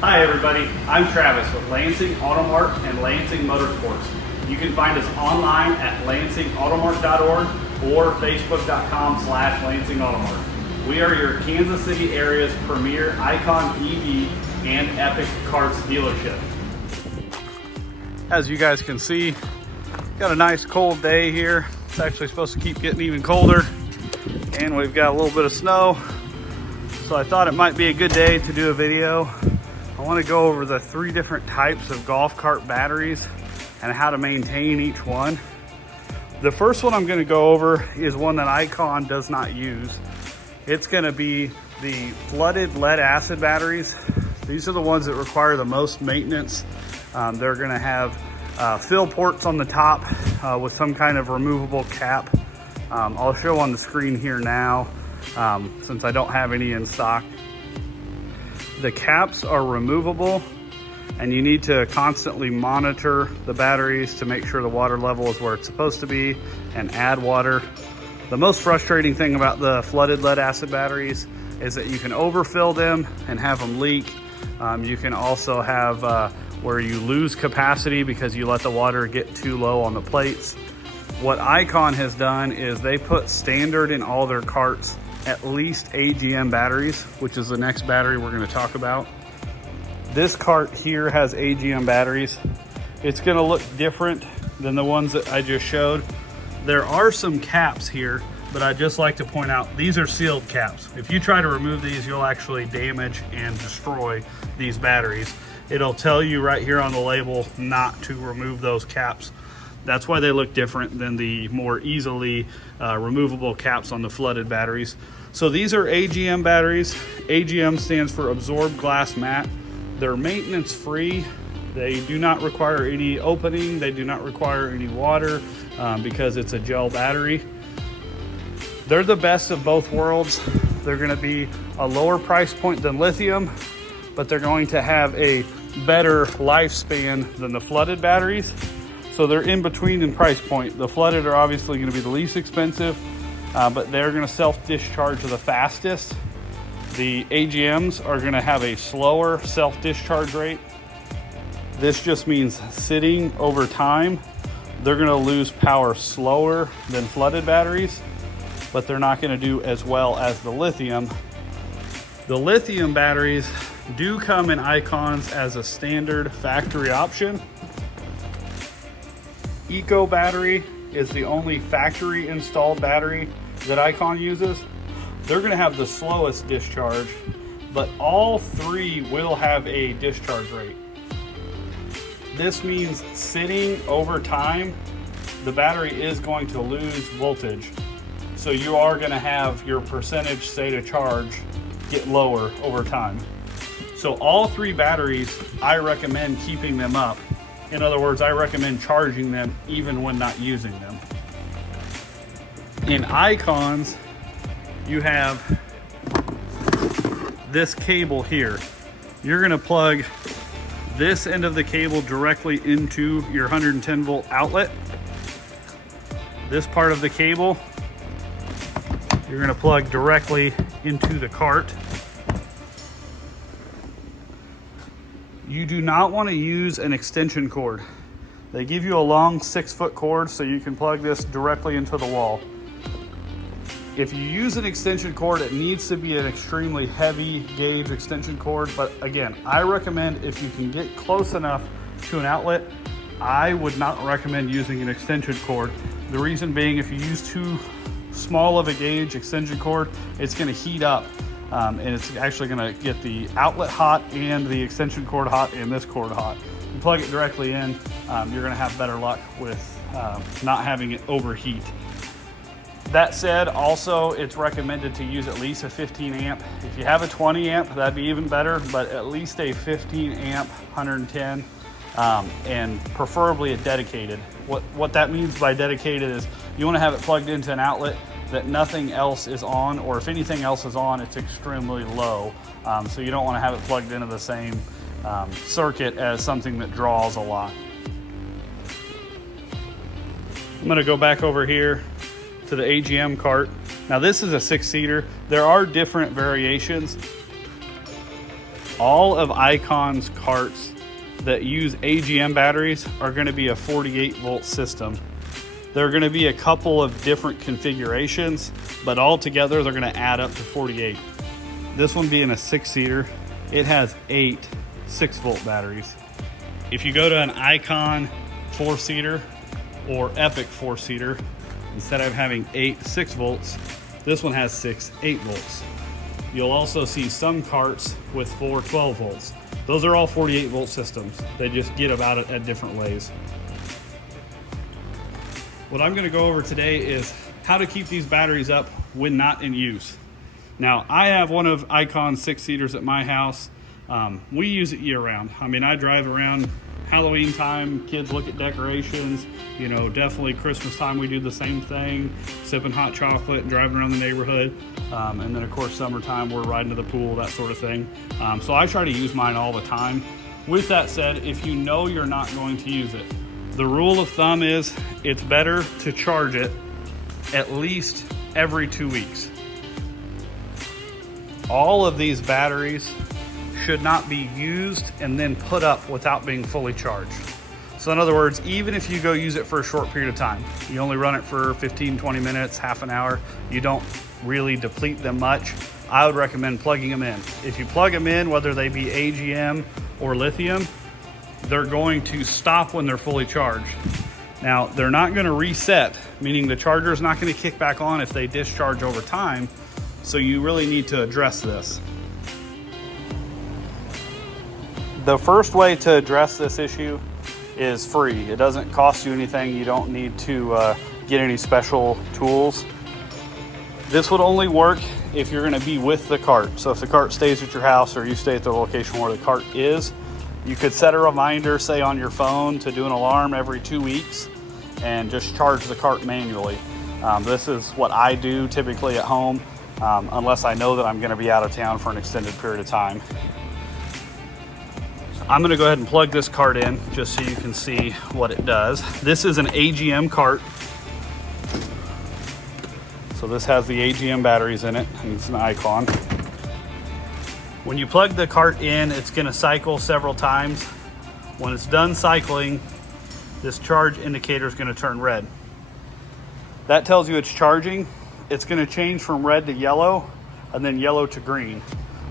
Hi everybody, I'm Travis with Lansing Automart and Lansing Motorsports. You can find us online at lansingautomart.org or facebook.com/lansingautomart. We are your Kansas City area's premier Icon EV and Epic Karts dealership. As you guys can see, got a nice cold day here. It's actually supposed to keep getting even colder, and we've got a little bit of snow. So I thought it might be a good day to do a video. I want to go over the 3 different types of golf cart batteries and how to maintain each one. The first one I'm going to go over is one that Icon does not use. It's going to be the flooded lead acid batteries. These are the ones that require the most maintenance. They're going to have fill ports on the top with some kind of removable cap. I'll show on the screen here now since I don't have any in stock. The caps are removable, and you need to constantly monitor the batteries to make sure the water level is where it's supposed to be and add water. The most frustrating thing about the flooded lead acid batteries is that you can overfill them and have them leak. You can also have where you lose capacity because you let the water get too low on the plates. What Icon has done is they put standard in all their carts at least AGM batteries, which is the next battery we're going to talk about. This cart here has AGM batteries. It's going to look different than the ones that I just showed. There are some caps here, but I'd just like to point out these are sealed caps. If you try to remove these, you'll actually damage and destroy these batteries. It'll tell you right here on the label not to remove those caps. That's why they look different than the more easily removable caps on the flooded batteries. So these are AGM batteries. AGM stands for absorbed glass mat. They're maintenance free. They do not require any opening. They do not require any water because it's a gel battery. They're the best of both worlds. They're going to be a lower price point than lithium, but they're going to have a better lifespan than the flooded batteries. So they're in between in price point. The flooded are obviously going to be the least expensive, but they're going to self-discharge the fastest. The AGMs are going to have a slower self-discharge rate. This just means sitting over time, they're going to lose power slower than flooded batteries, but they're not going to do as well as the lithium. The lithium batteries do come in Icons as a standard factory option. Eco battery is the only factory installed battery that Icon uses. They're going to have the slowest discharge, but all 3 will have a discharge rate. This means sitting over time, the battery is going to lose voltage. So you are going to have your percentage state of charge get lower over time. So all 3 batteries, I recommend keeping them up. In other words, I recommend charging them even when not using them. In Icons, you have this cable here. You're going to plug this end of the cable directly into your 110 volt outlet. This part of the cable, you're going to plug directly into the cart. You do not want to use an extension cord. They give you a long 6-foot cord so you can plug this directly into the wall. If you use an extension cord, it needs to be an extremely heavy gauge extension cord. But again, I recommend if you can get close enough to an outlet, I would not recommend using an extension cord. The reason being, if you use too small of a gauge extension cord, it's going to heat up. And it's actually going to get the outlet hot and the extension cord hot and this cord hot. You plug it directly in, you're going to have better luck with not having it overheat. That said, also it's recommended to use at least a 15 amp. If you have a 20 amp, that'd be even better, but at least a 15 amp 110 and preferably a dedicated. What that means by dedicated is you want to have it plugged into an outlet that nothing else is on, or if anything else is on, it's extremely low. So you don't want to have it plugged into the same circuit as something that draws a lot. I'm going to go back over here to the AGM cart. Now this is a 6-seater. There are different variations. All of Icon's carts that use AGM batteries are going to be a 48 volt system. There are going to be a couple of different configurations, but all together they're going to add up to 48. This one being a 6-seater, it has 8 6-volt batteries. If you go to an Icon 4-seater or Epic 4-seater, instead of having 8 6-volts, this one has 6 8-volts. You'll also see some carts with 4 12-volts. Those are all 48-volt systems. They just get about it at different ways. What I'm going to go over today is how to keep these batteries up when not in use. Now, I have one of Icon's 6-seaters at my house. We use it year-round. I mean, I drive around Halloween time, kids look at decorations, you know, definitely Christmas time we do the same thing, sipping hot chocolate, driving around the neighborhood, and then of course summertime we're riding to the pool, that sort of thing. So I try to use mine all the time. With that said, if you know you're not going to use it, the rule of thumb is it's better to charge it at least every 2 weeks. All of these batteries should not be used and then put up without being fully charged. So in other words, even if you go use it for a short period of time, you only run it for 15, 20 minutes, half an hour, you don't really deplete them much, I would recommend plugging them in. If you plug them in, whether they be AGM or lithium, they're going to stop when they're fully charged. Now, they're not going to reset, meaning the charger is not going to kick back on if they discharge over time, so you really need to address this. The first way to address this issue is free. It doesn't cost you anything. You don't need to get any special tools. This would only work if you're going to be with the cart. So if the cart stays at your house or you stay at the location where the cart is, you could set a reminder, say on your phone, to do an alarm every 2 weeks and just charge the cart manually. This is what I do typically at home, unless I know that I'm going to be out of town for an extended period of time. I'm going to go ahead and plug this cart in just so you can see what it does. This is an AGM cart. So this has the AGM batteries in it, and it's an Icon. When you plug the cart in, it's going to cycle several times. When it's done cycling, this charge indicator is going to turn red. That tells you it's charging. It's going to change from red to yellow and then yellow to green.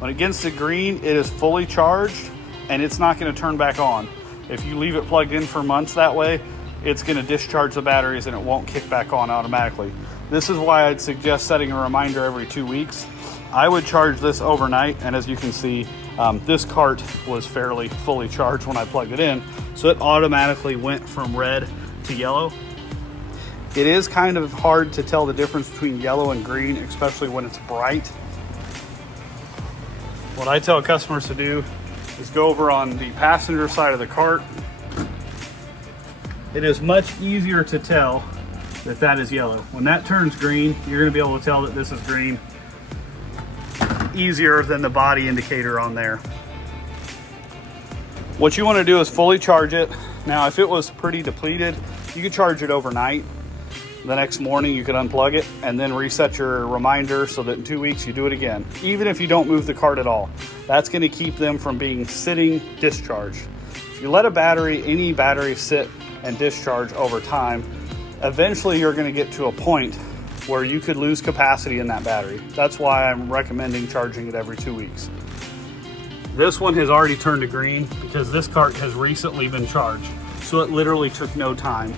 When it gets to green, it is fully charged and it's not going to turn back on. If you leave it plugged in for months that way, it's going to discharge the batteries and it won't kick back on automatically. This is why I'd suggest setting a reminder every 2 weeks. I would charge this overnight, and as you can see, this cart was fairly fully charged when I plugged it in, so it automatically went from red to yellow. It is kind of hard to tell the difference between yellow and green, especially when it's bright. What I tell customers to do is go over on the passenger side of the cart. It is much easier to tell that that is yellow. When that turns green, you're going to be able to tell that this is green easier than the body indicator on there. What you want to do is fully charge it. Now, if it was pretty depleted, you could charge it overnight. The next morning you could unplug it and then reset your reminder so that in 2 weeks you do it again. Even if you don't move the cart at all, that's going to keep them from being sitting discharged. If you let a battery, any battery, sit and discharge over time, eventually you're going to get to a point where you could lose capacity in that battery. That's why I'm recommending charging it every 2 weeks. This one has already turned to green because this cart has recently been charged, so it literally took no time.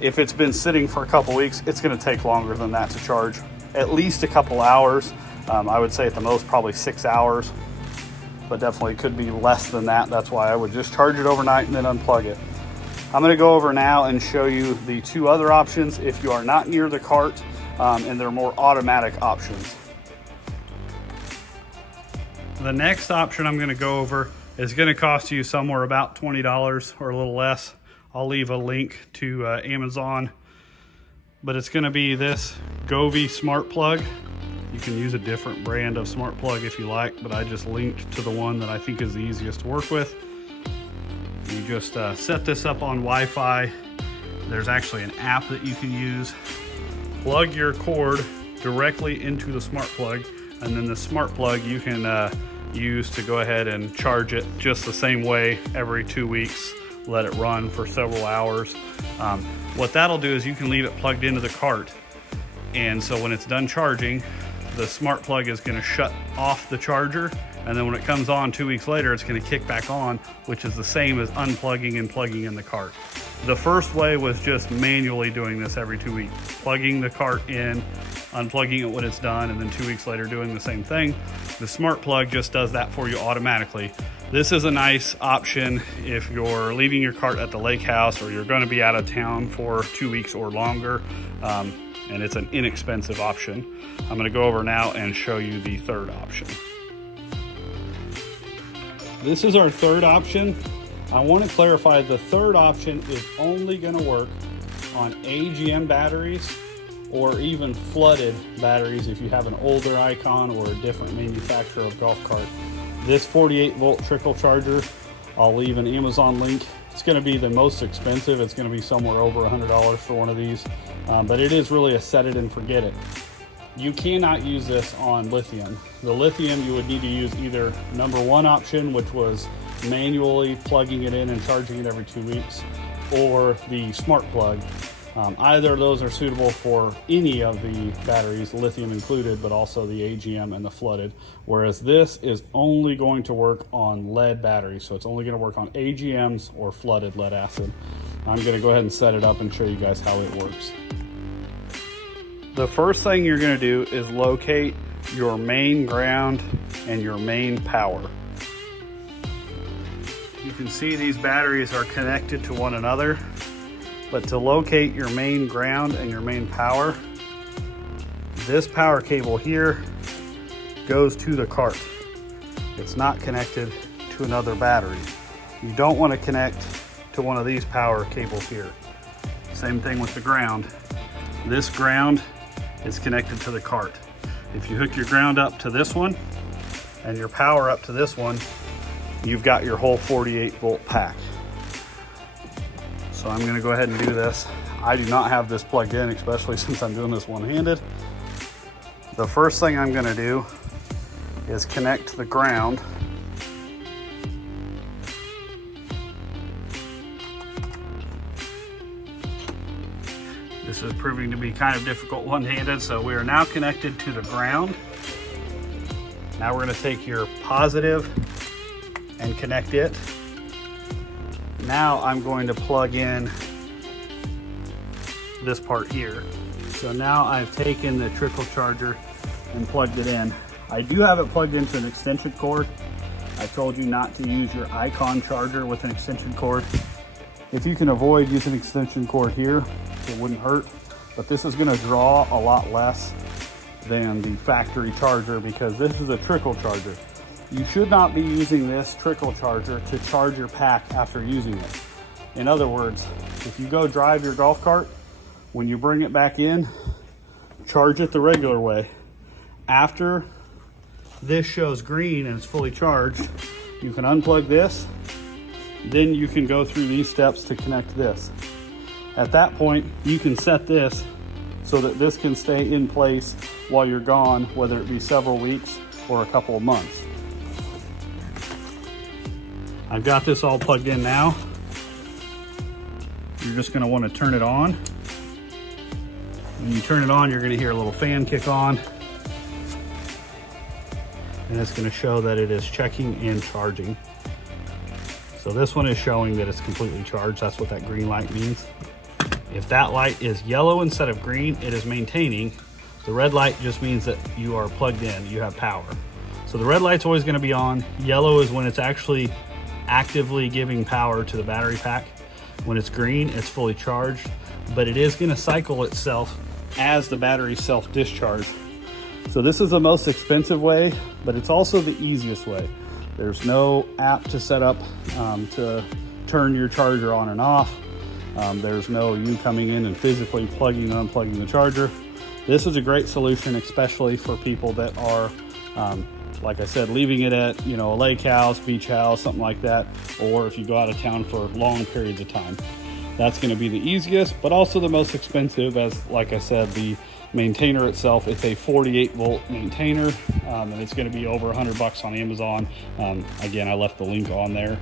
If it's been sitting for a couple weeks, it's going to take longer than that to charge. At least a couple hours. I would say at the most probably 6 hours, but definitely could be less than that. That's why I would just charge it overnight and then unplug it. I'm going to go over now and show you the 2 other options if you are not near the cart, and they're more automatic options. The next option I'm going to go over is going to cost you somewhere about $20 or a little less. I'll leave a link to Amazon, but it's going to be this Govee smart plug. You can use a different brand of smart plug if you like, but I just linked to the one that I think is the easiest to work with. You just set this up on Wi-Fi. There's actually an app that you can use. Plug your cord directly into the smart plug, and then the smart plug you can use to go ahead and charge it just the same way every 2 weeks. Let it run for several hours. What that'll do is you can leave it plugged into the cart, and so when it's done charging, the smart plug is going to shut off the charger, and then when it comes on 2 weeks later, it's going to kick back on, which is the same as unplugging and plugging in the cart. The first way was just manually doing this every 2 weeks, plugging the cart in, unplugging it when it's done, and then 2 weeks later doing the same thing. The smart plug just does that for you automatically. This is a nice option if you're leaving your cart at the lake house or you're going to be out of town for 2 weeks or longer, and it's an inexpensive option. I'm going to go over now and show you the third option. This is our third option. I want to clarify, the third option is only going to work on AGM batteries or even flooded batteries if you have an older Icon or a different manufacturer of golf cart. This 48 volt trickle charger, I'll leave an Amazon link. It's going to be the most expensive. It's going to be somewhere over $100 for one of these, but it is really a set it and forget it. You cannot use this on lithium. The lithium, you would need to use either number one option, which was manually plugging it in and charging it every 2 weeks, or the smart plug. Either of those are suitable for any of the batteries, lithium included, but also the AGM and the flooded, whereas this is only going to work on lead batteries. So it's only going to work on AGMs or flooded lead acid. I'm going to go ahead and set it up and show you guys how it works. The first thing you're going to do is locate your main ground and your main power. You can see these batteries are connected to one another, but to locate your main ground and your main power, this power cable here goes to the cart. It's not connected to another battery. You don't want to connect to one of these power cables here. Same thing with the ground. This ground is connected to the cart. If you hook your ground up to this one and your power up to this one, you've got your whole 48 volt pack. So I'm going to go ahead and do this. I do not have this plugged in, especially since I'm doing this one-handed. The first thing I'm going to do is connect the ground This is proving to be kind of difficult one-handed, so we are now connected to the ground. Now we're going to take your positive and connect it. Now I'm going to plug in this part here. So now I've taken the trickle charger and plugged it in. I do have it plugged into an extension cord. I told you not to use your Icon charger with an extension cord. If you can avoid using extension cord here, it wouldn't hurt, but this is going to draw a lot less than the factory charger because this is a trickle charger. You should not be using this trickle charger to charge your pack after using it. In other words, if you go drive your golf cart, when you bring it back in, charge it the regular way. After this shows green and it's fully charged, you can unplug this, then you can go through these steps to connect this. At that point, you can set this so that this can stay in place while you're gone, whether it be several weeks or a couple of months. I've got this all plugged in now. You're just going to want to turn it on. When you turn it on, you're going to hear a little fan kick on. And it's going to show that it is checking and charging. So this one is showing that it's completely charged. That's what that green light means. If that light is yellow instead of green, it is maintaining. The red light just means that you are plugged in, you have power. So the red light's always going to be on. Yellow is when it's actually actively giving power to the battery pack. When it's green, it's fully charged, but it is going to cycle itself as the battery self-discharge. So this is the most expensive way, but it's also the easiest way. There's no app to set up to turn your charger on and off. There's no you coming in and physically plugging and unplugging the charger. This is a great solution, especially for people that are, like I said, leaving it at a lake house, beach house, something like that, or if you go out of town for long periods of time. That's going to be the easiest, but also the most expensive, as like I said, the maintainer itself, it's a 48 volt maintainer, and it's going to be over $100 on Amazon. Again, I left the link on there.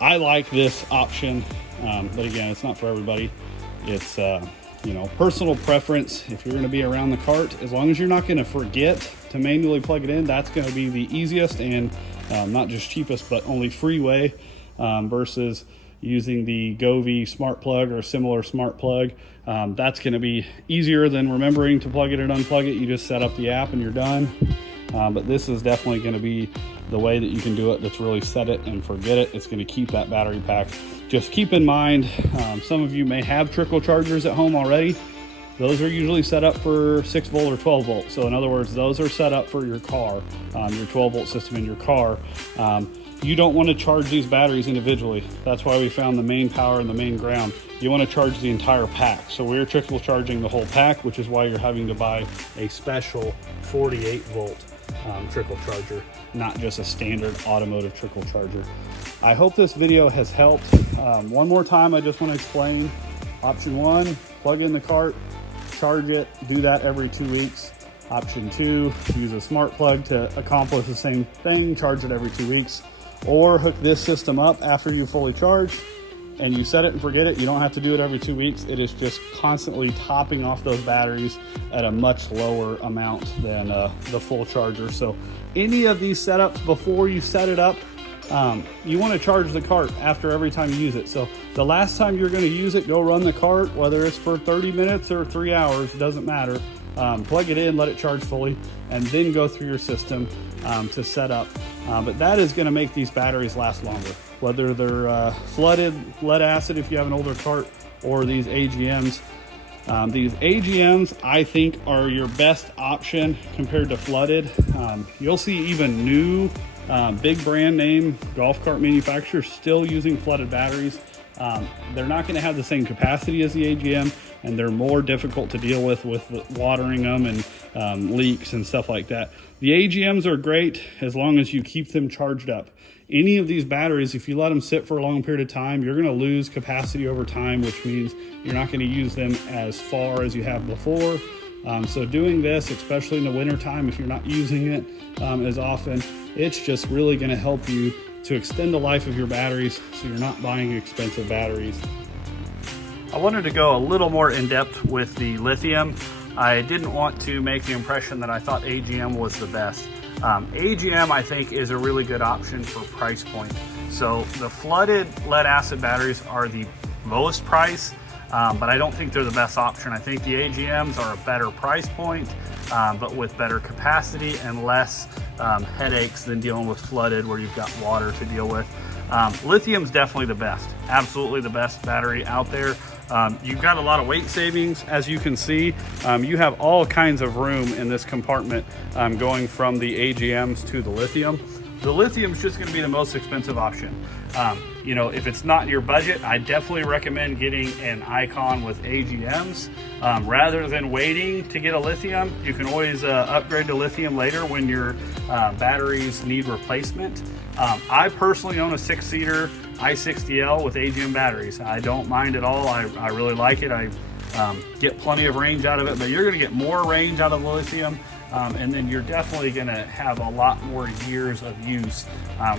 I like this option, but again, it's not for everybody. It's you know, personal preference. If you're going to be around the cart, as long as you're not going to forget to manually plug it in, that's going to be the easiest and not just cheapest, but only free way, versus using the Govee smart plug or similar smart plug. That's going to be easier than remembering to plug it and unplug it. You just set up the app and you're done. But this is definitely going to be the way that you can do it. That's really set it and forget it. It's going to keep that battery pack. Just keep in mind, some of you may have trickle chargers at home already. Those are usually set up for 6 volt or 12 volt. So in other words, those are set up for your car, your 12 volt system in your car. You don't want to charge these batteries individually. That's why we found the main power and the main ground. You want to charge the entire pack. So we're trickle charging the whole pack, which is why you're having to buy a special 48 volt trickle charger, not just a standard automotive trickle charger. I hope this video has helped. One more time, I just want to explain. Option 1, plug in the cart, charge it, do that every 2 weeks. Option 2, use a smart plug to accomplish the same thing, charge it every 2 weeks. Or hook this system up after you fully charge and you set it and forget it. You don't have to do it every 2 weeks. It is just constantly topping off those batteries at a much lower amount than the full charger. So any of these setups before you set it up, you want to charge the cart after every time you use it. So the last time you're going to use it, go run the cart, whether it's for 30 minutes or 3 hours, doesn't matter. Plug it in, let it charge fully, and then go through your system to set up. But that is going to make these batteries last longer, whether they're flooded lead acid if you have an older cart, or these AGMs. These AGMs, I think, are your best option compared to flooded. You'll see even new big brand name golf cart manufacturers still using flooded batteries. They're not going to have the same capacity as the AGM, and they're more difficult to deal with watering them and leaks and stuff like that. The AGMs are great as long as you keep them charged up. Any of these batteries, if you let them sit for a long period of time, you're going to lose capacity over time, which means you're not going to use them as far as you have before. So doing this, especially in the winter time, if you're not using it as often, it's just really going to help you to extend the life of your batteries, so you're not buying expensive batteries. I wanted to go a little more in depth with the lithium. I didn't want to make the impression that I thought AGM was the best. AGM, I think, is a really good option for price point. So the flooded lead acid batteries are the lowest price, but I don't think they're the best option. I think the AGMs are a better price point, but with better capacity and less headaches than dealing with flooded, where you've got water to deal with. Lithium's definitely the best, absolutely the best battery out there. You've got a lot of weight savings, as you can see. You have all kinds of room in this compartment going from the AGMs to the lithium. The lithium is just going to be the most expensive option. You know, if it's not in your budget, I definitely recommend getting an Icon with AGMs. Rather than waiting to get a lithium, you can always upgrade to lithium later when your batteries need replacement. I personally own a 6-seater i60L with AGM batteries. I don't mind at all. I really like it. I get plenty of range out of it, but you're going to get more range out of the lithium. And then you're definitely going to have a lot more years of use.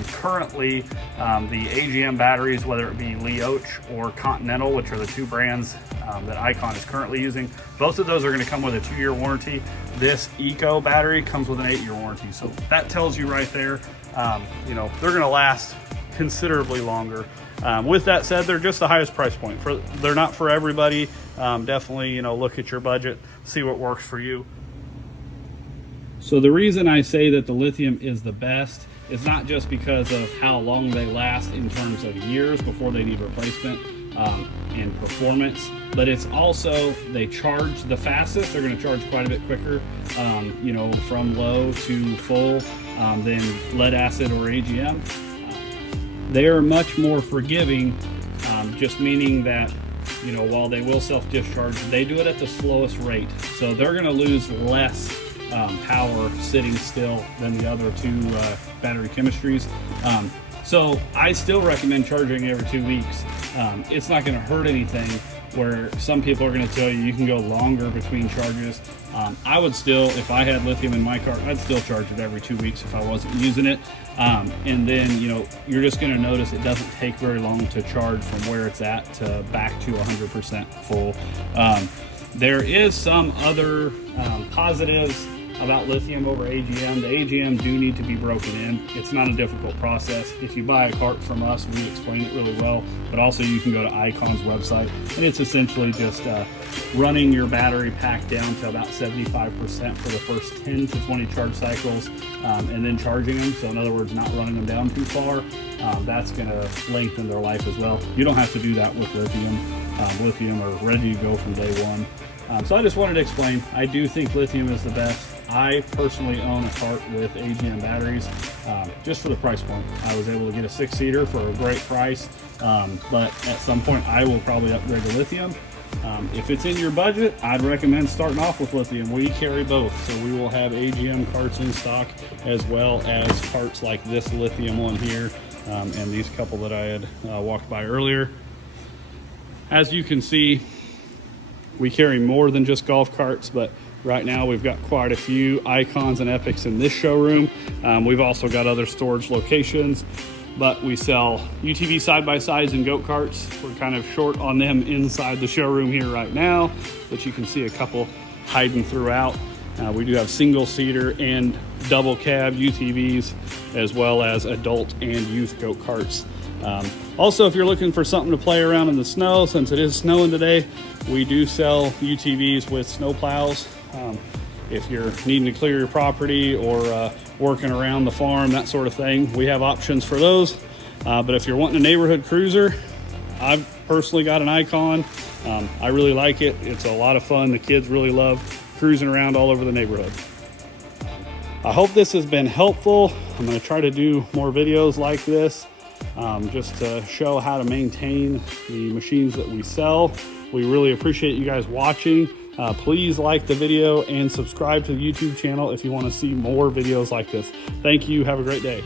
Currently, the AGM batteries, whether it be Leoch or Continental, which are the two brands that Icon is currently using, both of those are going to come with a 2-year warranty. This Eco battery comes with an 8-year warranty. So that tells you right there, you know, they're going to last considerably longer. With that said, they're just the highest price point. They're not for everybody. Definitely, you know, look at your budget, see what works for you. So the reason I say that the lithium is the best is not just because of how long they last in terms of years before they need replacement and performance, but it's also they charge the fastest. They're going to charge quite a bit quicker, you know, from low to full than lead acid or AGM. They are much more forgiving, just meaning that, you know, while they will self-discharge, they do it at the slowest rate. So they're going to lose less power sitting still than the other two battery chemistries. So I still recommend charging every 2 weeks. It's not going to hurt anything, where some people are going to tell you can go longer between charges. I would still, if I had lithium in my car, I'd still charge it every 2 weeks if I wasn't using it. And then, you know, you're just going to notice it doesn't take very long to charge from where it's at to back to 100% full. There is some other positives about lithium over AGM. The AGM do need to be broken in. It's not a difficult process. If you buy a cart from us, we explain it really well, but also you can go to Icon's website, and it's essentially just running your battery pack down to about 75% for the first 10 to 20 charge cycles, and then charging them. So in other words, not running them down too far. That's gonna lengthen their life as well. You don't have to do that with lithium. Lithium are ready to go from day one. So I just wanted to explain, I do think lithium is the best. I personally own a cart with AGM batteries, just for the price point. I was able to get a 6-seater for a great price, but at some point I will probably upgrade to lithium. If it's in your budget, I'd recommend starting off with lithium. We carry both, so we will have AGM carts in stock, as well as carts like this lithium one here, and these couple that I had walked by earlier. As you can see, we carry more than just golf carts, but right now we've got quite a few Icons and Epics in this showroom. We've also got other storage locations, but we sell UTV side-by-sides and goat carts. We're kind of short on them inside the showroom here right now, but you can see a couple hiding throughout. We do have single-seater and double cab UTVs, as well as adult and youth goat carts. Also, if you're looking for something to play around in the snow, since it is snowing today, we do sell UTVs with snow plows. If you're needing to clear your property or working around the farm, that sort of thing, we have options for those. But if you're wanting a neighborhood cruiser, I've personally got an Icon. I really like it. It's a lot of fun. The kids really love cruising around all over the neighborhood. I hope this has been helpful. I'm going to try to do more videos like this, just to show how to maintain the machines that we sell. We really appreciate you guys watching. Please like the video and subscribe to the YouTube channel if you want to see more videos like this. Thank you. Have a great day.